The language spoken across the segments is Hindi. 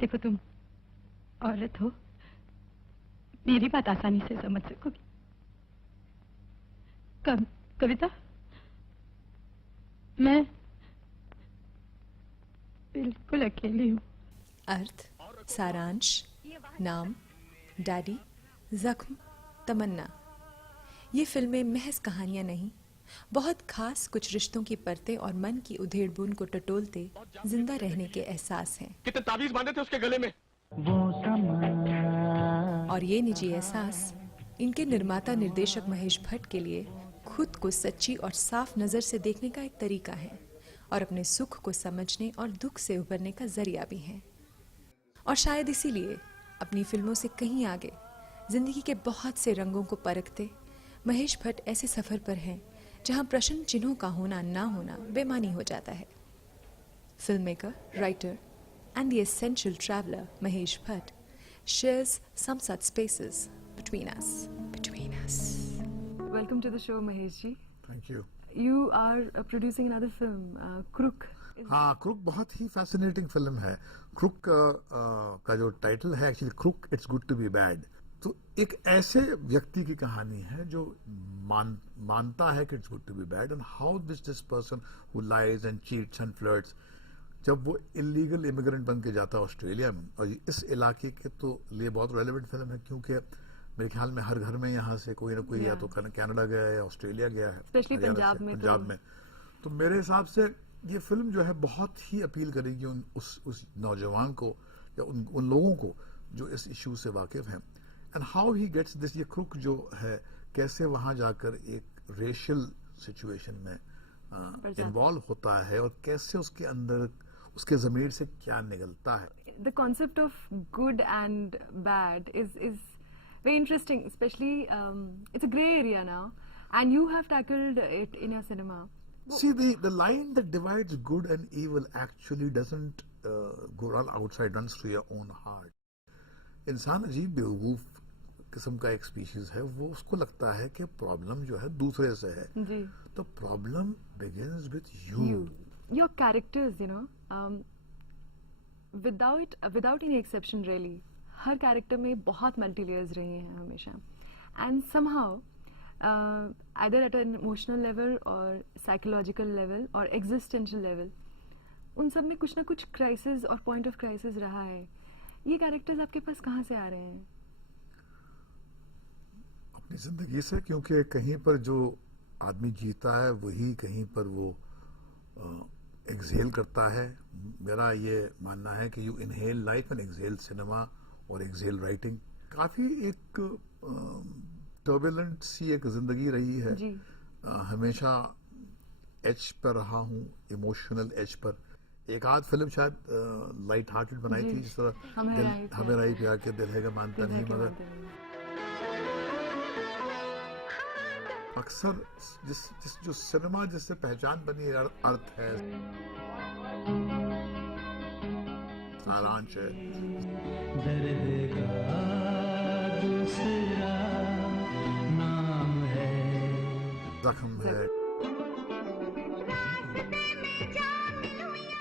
देखो, तुम औरत हो, मेरी बात आसानी से समझ सकोगी। कविता, मैं बिल्कुल अकेली हूँ। अर्थ, सारांश, नाम, डैडी, जख्म, तमन्ना। ये फिल्में महज कहानियां नहीं, बहुत खास कुछ रिश्तों की परतें और मन की उधेड़ बुन को टटोलते जिंदा रहने के एहसास हैं। कितने ताबीज बांधे थे उसके गले में। और ये निजी एहसास इनके निर्माता निर्देशक महेश भट्ट के लिए खुद को सच्ची और साफ नजर से देखने का एक तरीका है, और अपने सुख को समझने और दुख से उबरने का जरिया भी है। और शायद इसीलिए अपनी फिल्मों से कहीं आगे जिंदगी के बहुत से रंगों को परखते महेश भट्ट ऐसे सफर पर हैं जहां प्रश्न चिन्हों का होना ना होना बेमानी हो जाता है। Film maker, writer and the essential traveler Mahesh Bhatt shares some such spaces between us. Welcome to the show, Mahesh ji. Thank you. You are producing another film, Crook. हाँ, क्रुक बहुत ही फैसिनेटिंग फिल्म है। क्रुक का जो टाइटल है actually crook it's good to be bad. तो एक ऐसे व्यक्ति की कहानी है जो मानता है कि it's good to be bad and how this person who lies and cheats and flirts, जब वो इलीगल इमिग्रेंट बन के जाता है ऑस्ट्रेलिया में। और इस इलाके के तो लिए बहुत रेलेवेंट फिल्म है, क्योंकि मेरे ख्याल में हर घर में यहाँ से कोई ना कोई या तो कनाडा गया है या ऑस्ट्रेलिया गया है, स्पेशली पंजाब में। तो मेरे हिसाब से ये फिल्म जो है बहुत ही अपील करेगी उस नौजवान को या उन लोगों को जो इस इश्यू से वाकिफ हैं। And how he gets this, ये क्रुक जो है कैसे वहां जाकर एक रेशियल सिचुएशन में इन्वॉल्व होता है और कैसे उसके अंदर उसके ज़मीर से क्या निकलता है। The concept of good and bad is very interesting, especially it's a grey area now, and you have tackled it in your cinema. See, the line that divides good and evil actually doesn't go run outside, runs through your own heart. इंसान अजीब बेवकूफ किस्म का एक स्पीशीज है, वो उसको लगता है कि प्रॉब्लम जो है दूसरे से है। जी। तो problem begins with you. Your characters, you know, without any exception really, her character में बहुत multi layers रही हैं हमेशा, and somehow either at an emotional level or psychological level or existential level, उन सब में कुछ ना कुछ crisis और point of crisis रहा है। ये characters आपके पास कहाँ से आ रहे हैं? अपनी जिंदगी से, क्योंकि कहीं पर जो आदमी जीता है वही कहीं पर वो एक्सहेल करता है। मेरा ये मानना है कि you inhale life and exhale cinema और एक्सहेल राइटिंग। काफ़ी एक टर्बुलेंट सी एक जिंदगी रही है। हमेशा एज पर रहा हूँ, इमोशनल एज पर। एक आध फिल्म शायद लाइट हार्टेड बनाई थी, जिस तरह हमें राई प्यार के दिल है का मानता नहीं, मगर अक्सर जिस जो सिनेमा जिससे पहचान बनी है, अर्थ है, सारांश है, जख्म है,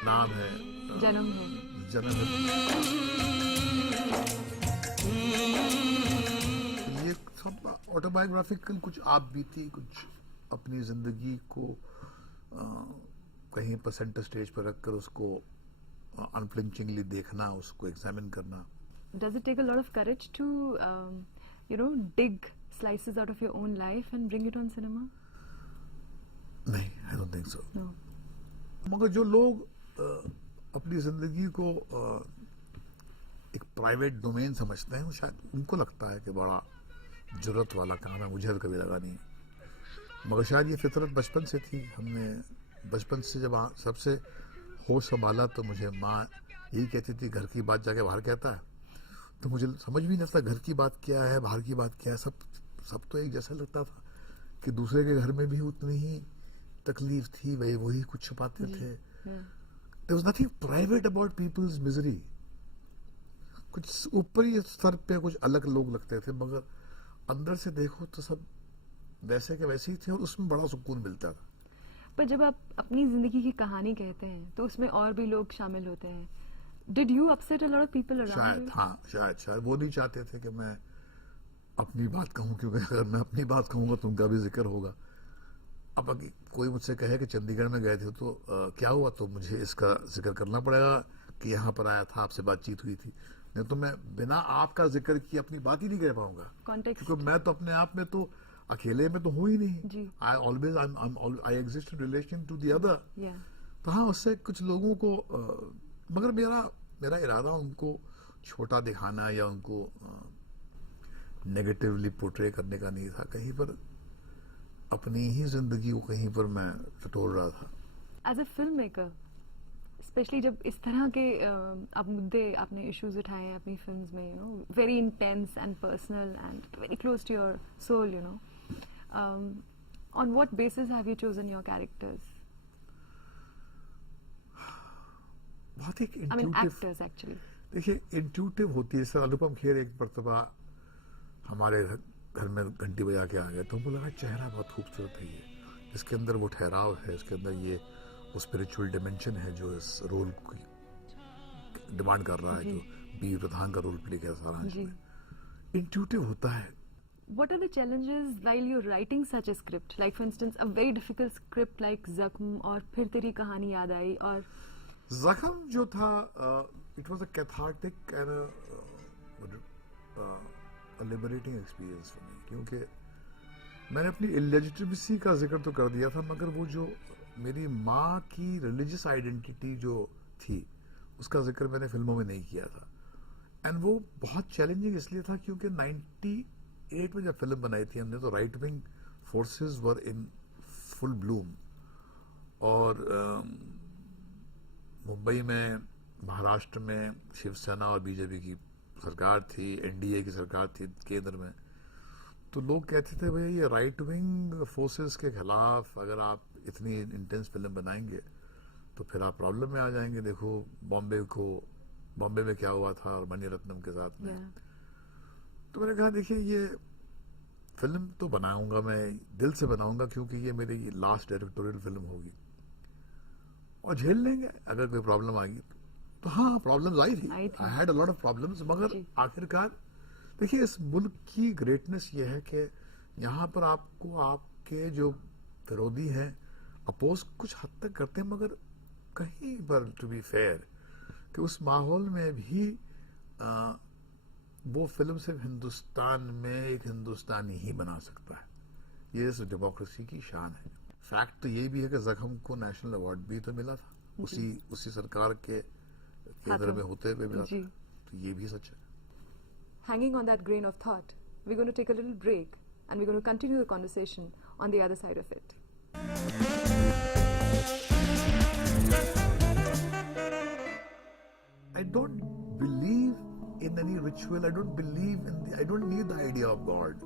नाम है, जन्म है। ये सब ऑटोबायोग्राफिकल, कुछ आप बीती, कुछ अपनी जिंदगी को कहीं पर सेंटर स्टेज पर रखकर उसको अनफ्लिंचिंगली देखना, उसको एग्जामिन करना। Does it take a lot of courage to dig slices out of your own life and bring it on cinema? नहीं, I don't think so. No. मगर जो लोग अपनी जिंदगी को एक प्राइवेट डोमेन समझते हैं, वो शायद उनको लगता है कि बड़ा जुर्रत वाला काम है। मुझे तो कभी लगा नहीं, मगर शायद ये फितरत बचपन से थी। हमने बचपन से जब सबसे होश संभाला तो मुझे माँ यही कहती थी, घर की बात जाके बाहर कहता है। तो मुझे समझ भी नहीं आता घर की बात क्या है, बाहर की बात क्या है। सब तो एक जैसा लगता था कि दूसरे के घर में भी उतनी ही तकलीफ थी, वही कुछ छुपाते थे। There was nothing private about people's misery. कुछ ऊपरी स्तर पे कुछ अलग लोग लगते थे, मगर अंदर से देखो तो सब वैसे के वैसे ही थे और उसमें बड़ा सुकून मिलता था। पर जब आप अपनी जिंदगी की कहानी कहते हैं तो उसमें और भी लोग शामिल होते हैं। Did you upset a lot of people around शायद you? हाँ, शायद वो नहीं चाहते थे कि मैं अपनी बात कहूँ, क्योंकि अगर मैं अपनी बात कहूँगा तो उनका भी जिक्र होगा। अब अगर कोई मुझसे कहे कि चंडीगढ़ में गए थे तो क्या हुआ, तो मुझे इसका जिक्र करना पड़ेगा कि यहाँ पर आया था, आपसे बातचीत हुई थी। नहीं तो मैं बिना आपका जिक्र किए अपनी बात ही नहीं कह पाऊंगा, Context. क्योंकि मैं तो अपने आप में तो अकेले में तो हूँ ही जी। नहीं। I exist in relation to the other. Yeah. तो हाँ, उससे कुछ लोगों को मगर मेरा इरादा उनको छोटा दिखाना या उनको नेगेटिवली पोर्ट्रे करने का नहीं था। कहीं पर अपनी ही जिंदगी को कहीं पर मैं टटोल रहा था। As a filmmaker, स्पेशली जब इस तरह के आप मुद्दे, आपने इश्यूज उठाए हैं अपनी फिल्म्स में, you know, very intense and personal and very close to your soul, you know, on what basis have you chosen your characters? बहुत एक I mean intuitive, actors actually. देखिए इंट्यूटिव होती है। जैसे अनुपम खेर एक मरतबा हमारे घर में घंटी बजा के आ गया, तो हमको लगा चेहरा बहुत खूबसूरत है ये, इसके अंदर वो ठहराव है, इसके अंदर ये वो स्पिरिचुअल डिमेंशन है जो इस रोल की डिमांड कर रहा है, जी। जो बी प्रधान का रोल प्ले कर रहा है जी। इसमें। इंट्यूटिव होता है। What are the challenges while you're writing such a script? Like for instance, a very difficult script like Zakhm और फिर तेरी कहानी याद आई, और जख्म जो था, it was a cathartic and liberating experience for me, क्योंकि मैंने अपनी इलेजिटिमेसी का जिक्र तो कर दिया था, मगर वो जो मेरी माँ की रिलीजियस आइडेंटिटी जो थी उसका जिक्र मैंने फिल्मों में नहीं किया था। एंड वो बहुत चैलेंजिंग इसलिए था क्योंकि 98 में जब फिल्म बनाई थी हमने, तो right wing forces were in full Bloom, और मुंबई में, महाराष्ट्र में शिवसेना और बीजेपी की सरकार थी, एनडीए की सरकार थी केंद्र में। तो लोग कहते थे भैया ये राइट विंग फोर्सेस के खिलाफ अगर आप इतनी इंटेंस फिल्म बनाएंगे तो फिर आप प्रॉब्लम में आ जाएंगे। देखो बॉम्बे में क्या हुआ था और मणिरत्नम के साथ में। तो मैंने कहा देखिए ये फिल्म तो बनाऊंगा, मैं दिल से बनाऊंगा, क्योंकि ये मेरी लास्ट डायरेक्टोरियल फिल्म होगी और झेल लेंगे अगर कोई प्रॉब्लम आएगी। तो हाँ, प्रॉब्लम्स आई थी, I had a lot of problems, मगर आखिरकार देखिए इस मुल्क की ग्रेटनेस ये है कि यहाँ पर आपको आपके जो विरोधी हैं अपोज कुछ हद तक करते हैं, मगर कहीं पर टू बी फेयर कि उस माहौल में भी वो फिल्म सिर्फ हिंदुस्तान में एक हिंदुस्तानी ही बना सकता है। ये इस डेमोक्रेसी की शान है। फैक्ट तो ये भी है कि जख्म को नेशनल अवार्ड भी तो मिला था, उसी सरकार के केंद्र में होते हुए मिला था। तो ये भी सच है। Hanging on that grain of thought, we're going to take a little break and we're going to continue the conversation on the other side of it. I don't believe in any ritual. I don't believe in I don't need the idea of God.